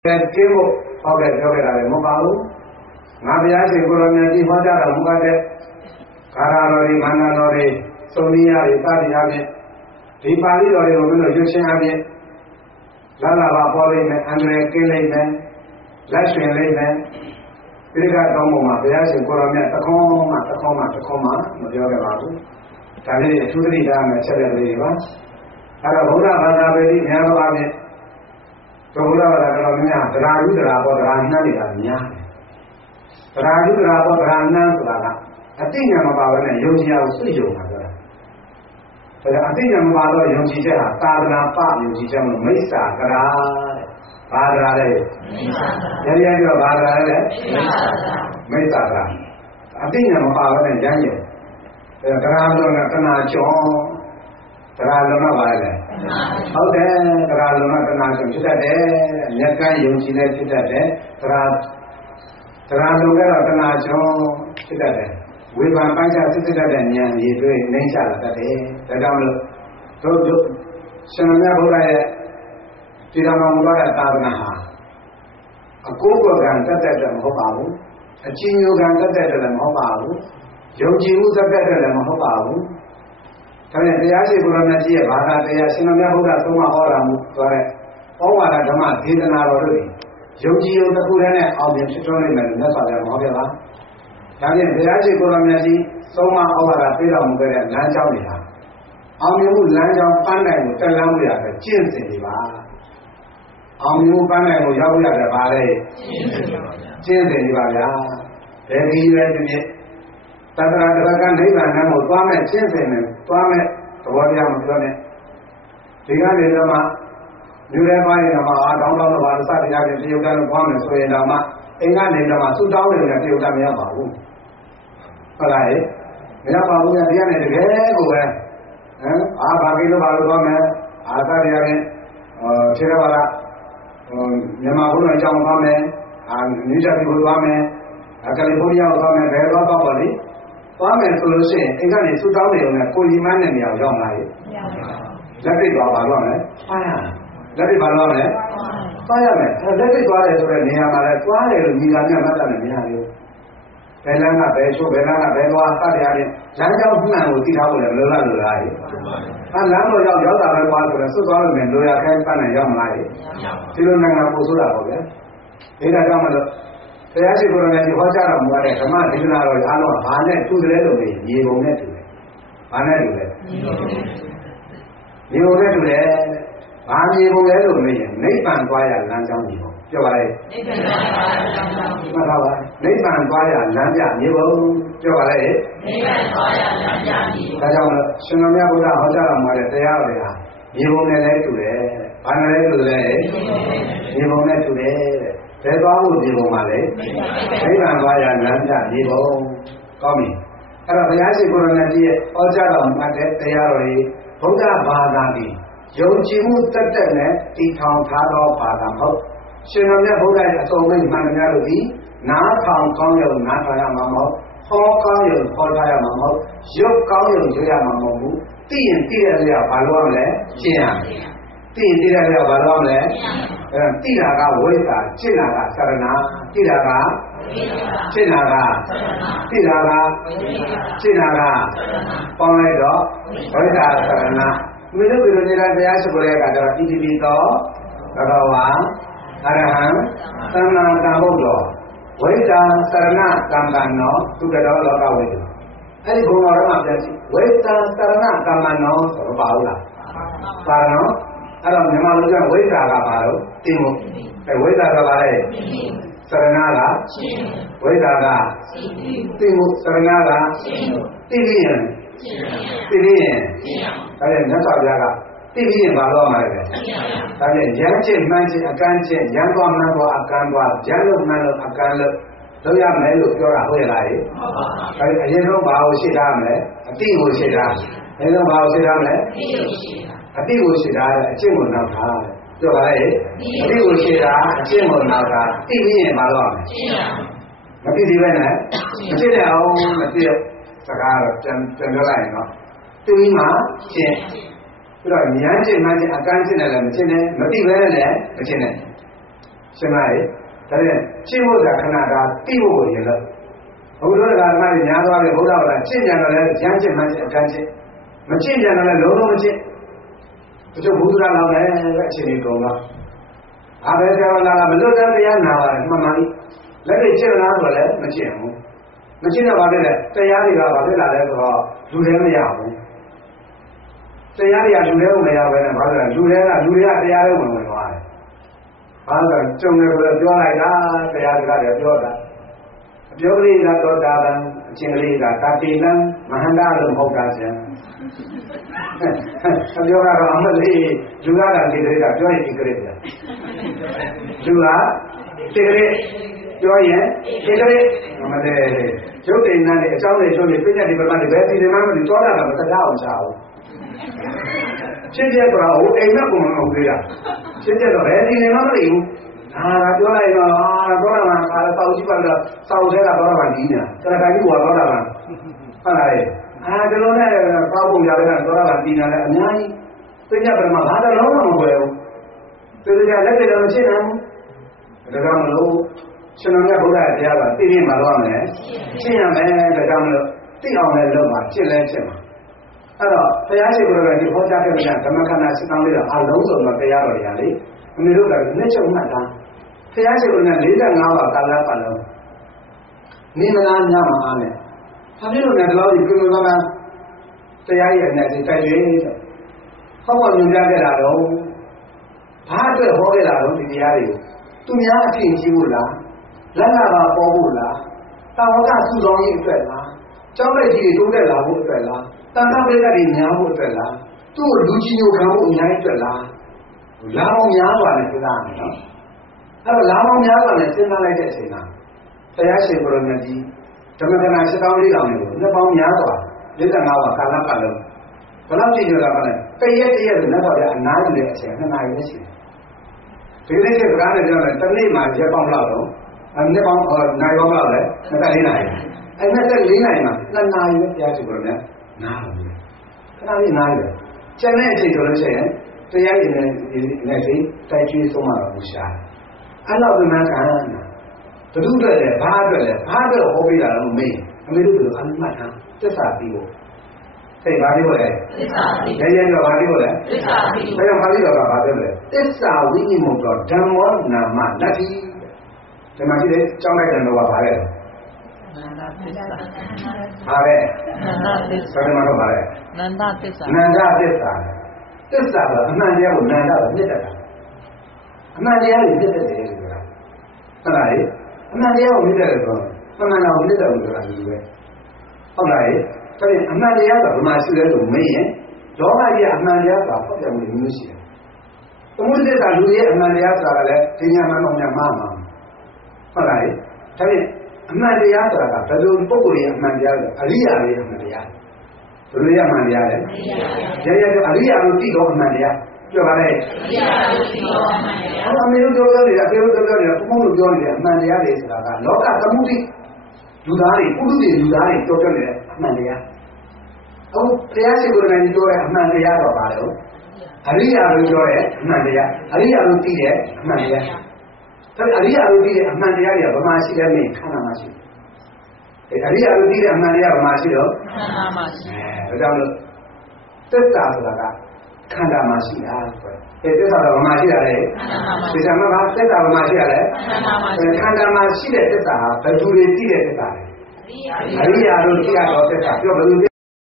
Kemo, okay, okay, Mokalu, Nabia, Kurami, Hoja, Mugade, Karari, Mananori, Sonia, Italian, Ripali, or Yushin, Lala, Polin, Andre, Killing, Lashing Layman, Riga Domoma, Bias, Kurami, Tacoma, Mojoga, Tali, Tudri, Dam, Araboda, Badavi, Navabi. So, we are going to Raju Rabo Rana. Raju Rabo Rana, I think I'm about a Yogi Studio. But I think I'm about a Yogi Tadana Pap, Yogi Mesa, Padre, Yaya Padre, Mesa. I think I'm about a Yanya. The Grandona John. Ralona Valley. How then Ralona Canation to that day, Yaka Yogi to that day, Ralona Canation to that day. We were Pancha to that day, and you do it nature that day. The download. So, Shanana Bola Tiramanga Tavanaha. A Coco Ganta than Hobabu, a Chino Ganta than Hobabu, Yogi was a better than Hobabu. Kami tiada bulan nanti ya, bahasa tiada sinamnya bukan semua orang muda. Orang ada cuma tidak nalar. Jogi itu punya audiens itu ni mana sahaja mahu apa. Kami tiada bulan nanti semua orang tidak muda lancar ni lah. Amu lancar pandai mu terlalu ya, cinta ni bah. Amu pandai mu jauh ya berbalik. Cinta ni bah ya. Jadi ni. Tadarakan ni mana mu tuame cinta ni. Tuame, Tawadia Mutone. Tiga ni nama, Nurema nama, Download of Alsati, Yudan Woman, so in Dama, Enga ni nama, Sudan and Yudan Yabahu. Palai, Yabahu and Diana Gay, Abagino Balgome, Azarian, Tirawara, Yamahu and John Wame, and Nijati Wame, California Wame, Bella Boboli. Wame solution, Enga ni Sudan and Puliman and Yamai. Let it go alone, let it alone, let it go as a Niamara, Milana, and Niamu. Belana, Besho, Belana, Bella, Sadian, Langa Man will see how the Lula. And Lando Yoda was a Sudan and Loya Campan and Yamai. Silumana Pusula, in a Yamada. Saya sih kalau nanti hoja orang muda, sama di luar orang mana tu dulu ni, ni boleh tu, mana dulu, ni boleh tu le, mana ni boleh tu ni, ni pantuaya lanjang ni, coba le, mana ni pantuaya lanjang ni coba le, kalau sebenarnya bukan hoja orang muda saya ada, ni boleh tu le, mana tu le, ni boleh tu le. Saya tahu di rumah le, saya nampak nanti di rumah kami. Kalau saya sih kurang nanti, orang macam saya lori, orang bahasa ni, jauh jimu tertentu di thang bahasa hok. Sebenarnya orang asal mana lori, nak thang yang nak saya mahu, hok yang hok saya mahu, jauh yang saya mahu, tiada dia baluan le, siapa? Tiada dia baluan le. Tidaga wita, cinaga sarana, tidaga, pemaida, wita sarana. Milu jalan saya seboleh kata ini itu, katawa, arahan, tanah kamulo, wita sarana kamano, tu kata lokal itu. Ini guna orang apa sih? Wita sarana kamano, sebablah, karena Alam memang luar wajah agak baru, timur. Wajah agak baru, serenada, wajah agak timur, serenada, tilian. Tapi nyata jaga, tilian baru mana? Tapi jangan macam akan jangan jangan akan tu yang melu orang boleh lari. Tapi yang baru sedang le, timur sedang, yang baru sedang le. Ati usida, cuma nak dah. Coba le, ati usida, cuma nak dah. Ini malam. Nanti di mana? Nanti dia nanti sekarang jangan lain. Tu ini mah, Kalau niat je macam akan sih dalam macam ni, nanti mana le macam ni. ရှင်မလေးဒါနဲ့ရှင်းဖို့ကခဏတာတိဖို့ရင်လို့ဘုရားကဓမ္မတွေများသွားပြီဘုရားကရှင်းကြတယ်လည်းရမ်းချင်မှအကန့်ချင်မရှင်းကြတယ်လည်းလုံးလုံးမရှင်းတချို့ဘုရားလောင်းတယ်အချိန်ကြီးကုန်တော့အားပဲကြောင်းလာမလွတ်တဲ့တရားနာပါတယ်မှန်ပါပြီလက်တွေရှင်းလားဆိုလည်းမရှင်းဘူးမရှင်းတော့ဘာဖြစ်လဲတရားတွေကဘာဖြစ်လာလဲဆိုတော့လူလည်းမရဘူးတရားတွေကလူလည်းမရဘဲနဲ့ဘာလို့လဲလူတွေကတရားတွေဝင်သွားတယ်ဘာလို့ကြုံတယ်ဆိုတော့ပြောလိုက်တာတရားတွေကလည်းပြောတာအပြောကလေးကတော့တာတန်အချင်းကလေးကတာတိလံမဟန္တာလို့ဟုတ်တာရှင်အပြောကတော့အမလေးလူကဒီကလေးကပြောရင်ဒီကလေးပြလူကဒီကလေးပြောရင်ဒီကလေးမလေးရုပ်တိန်နဲ့အကြောင်းတွေဆိုရင်ပြည့်တဲ့ဒီပမာတွေပဲဒီနေမှာမလို့တောတာကမတရားအောင်ချအောင်ရှင်းပြတော့အိမ်မက်ကိုမဟုတ်သေးတာရှင်းပြတော့ဘယ်ဒီနေမှာမသိဘူးပြောလိုက်တော့တော့မှတောက်ကြည့်ပါတော့တောက်ထဲကတော့မှကြီးညာတခါကြီးကတော့တာပါဟုတ်လားဒီလိုနဲ့ပေါပုံကြတဲ့ကတော့မှကြီးညာလည်းအများကြီးသိကြပြမှာဘာတလုံးမှမကွယ်ဘူးသိကြလက်တွေတော့ရှင်းတယ်ဒါကြောင့်မလို့ရှင်တော်မြတ်ဘုရားတရားကသိရင်မလို့ရမယ်ရှင်းရမယ်ဒါကြောင့်မလို့သိအောင်လည်းလုပ်ပါရှင်းလဲရှင်းပါအဲ့တော့တရားရှိခိုးရတဲ့ဒီဟောကြားတဲ့ဓမ္မခန္ဓာစစ်တောင်းလေးတော့အလုံးစုံတော့တရားတော်ရလေအမေတို့ကလက်ချုပ်မှတ်တာဘုရားရှင်က45ပါးကာလပတ်လုံးနေမလားညမအားနဲ့ဘာဖြစ်လို့လဲဒီလောက်ဒီပြုလို့ကတရားရဲ့အနေနဲ့တိုက်ရွေးဟောပေါ်ညွှန်ကြားခဲ့တာတော့ဘာအတွက်ဟောခဲ့တာတော့ဒီတရားတွေကိုသူများအဖြစ်ကြီးဖို့လားလက်လာပါပေါ်ဖို့လားတာဝကစုဆောင်ရေးအတွက်လားကျောင်းလိုက်ကြီးတွေတိုးတက်လာဖို့အတွက်လားတန်ခါပိဋကတွေများဖို့အတွက်လားသူ့လူကြီးညိုခံဖို့အများကြီးအတွက်လားလာအောင်များစွာနဲ့စဉ်းစားရမယ်နော်အဲ့တော့လာအောင်များစွာနဲ့စဉ်းစားလိုက်တဲ့အချိန်မှာတရားရှင်ဘုရားမြတ်ကြီးဓမ္မကနာ7,400ကိုနှစ်ပေါင်းများစွာ55ပါးကာလပတ်လုံးဘယ်လောက်ကြည့်ကြတာပါလဲတရက်ဆိုလက်တော်ကအနားယူတဲ့အချိန်2 နာရီပဲရှိတယ်ဒီနေ့ကစကားနဲ့ပြောတယ်တစ်နေ့မှာရက်ပေါင်းလောက်တော့နှစ်ပေါင်းနိုင်ပေါင်းလောက်လဲ24 နာရီအဲ့24 နာရီမှာ2 နာရီပဲတရားရှင်ဘုရားမြတ်နားလို့ခဏလေးနားရတယ်ကျန်တဲ့အချိန်ဆိုလို့ရှိရင်တရားရင်နဲ့ဒီတိုက်ကျွေးဆုံးမှာတော့ရှားအဲ့လောက်ဒီမှာကဘုသူတွေလည်းဘာအတွက်ဟောပေးတာလို့မေးအမေတို့ကအမှတ်ထားသစ္စာပြီးဖို့သိပါလိမ့်မယ်သစ္စာပြီးရဲတော့ဘာလို့လဲသစ္စာပြီးဘယ်မှာပါဠိတော်ကဘာပြောလဲသစ္စာဝိညိမုတ်တော်ဓမ္မောနာမနတ္တိဒီမှာရှိတဲ့ကျောင်းလိုက်တဲ့တော်ကဘာလဲနန္ဒသစ္စာဟာလေနန္ဒသစ္စာဘယ်မှာတော့ပါလဲနန္ဒသစ္စာသစ္စာကအမှန်တရားကိုနန္ဒကိုမြစ်တတ်တာအမှန်တရားကိုမြစ်တတ်တယ်ဆိုတာဟုတ်လားအမှန်တရားကိုမြစ်တတ်တယ်ဆိုတော့အမှန်တရားကိုမြစ်တတ်တယ်ဆိုတာဒီလိုပဲဟုတ်လားဒါပြင်အမှန်တရားကဘယ်မှာရှိလဲလို့မေးရင်လောကကြီးအမှန်တရားကဖောက်ပြန်မှုမျိုးရှိတယ်သမုဒ္ဒိတ္တလူရဲ့အမှန်တရားဆိုတာလည်းဒီညာမှန်တော့များမှားမှာဟုတ်လားဒါပြင်အမှန်တရားဆိုတာကဘယ်လိုပုဂ္ဂိုလ်ရဲ့အမှန်တရားလဲအရိယာရဲ့အမှန်တရားဘယ်လိုရမှန်တရားလဲရဲအရိယာလို့သိတော့အမှန်တရားပြောပါလေအရိယာလို့သိတော့အမှန်တရားအမေတို့ပြောနေတာအဖေတို့ပြောနေတာဘုန်းဘုန်းတို့ပြောနေတဲ့အမှန်တရားတွေဆိုတာကလောကသမုဒိလူသားတွေပုထုဇဉ်လူသားတွေပြောနေတဲ့အမှန်တရားအခုတရားရှိခိုးနိုင်ပြောတဲ့အမှန်တရားတော့ပါလေအရိယာလို့ပြောတဲ့အမှန်တရားအရိယာလို့သိတဲ့အမှန်တရားဒါအရိယာလို့သိတဲ့အမှန်တရားတွေကဘယ်မှာရှိလဲမင်းခန္ဓာမှာရှိတယ်အရိယာလို့သိတဲ့အမှန်တရားဘယ်မှာရှိတော့ခန္ဓာမှာရှိဒါကြောင့်လို့သစ္စာဆိုတာကခန္ဓာမှာရှိတာဆိုသစ္စာတော့ဘယ်မှာရှိရလဲခန္ဓာမှာသစ္စာဘယ်မှာရှိရလဲခန္ဓာမှာရှိတဲ့သစ္စာဟာဘယ်သူတွေသိတဲ့သစ္စာလဲအရိယာလို့သိရတော့သစ္စာပြောဘယ်သူ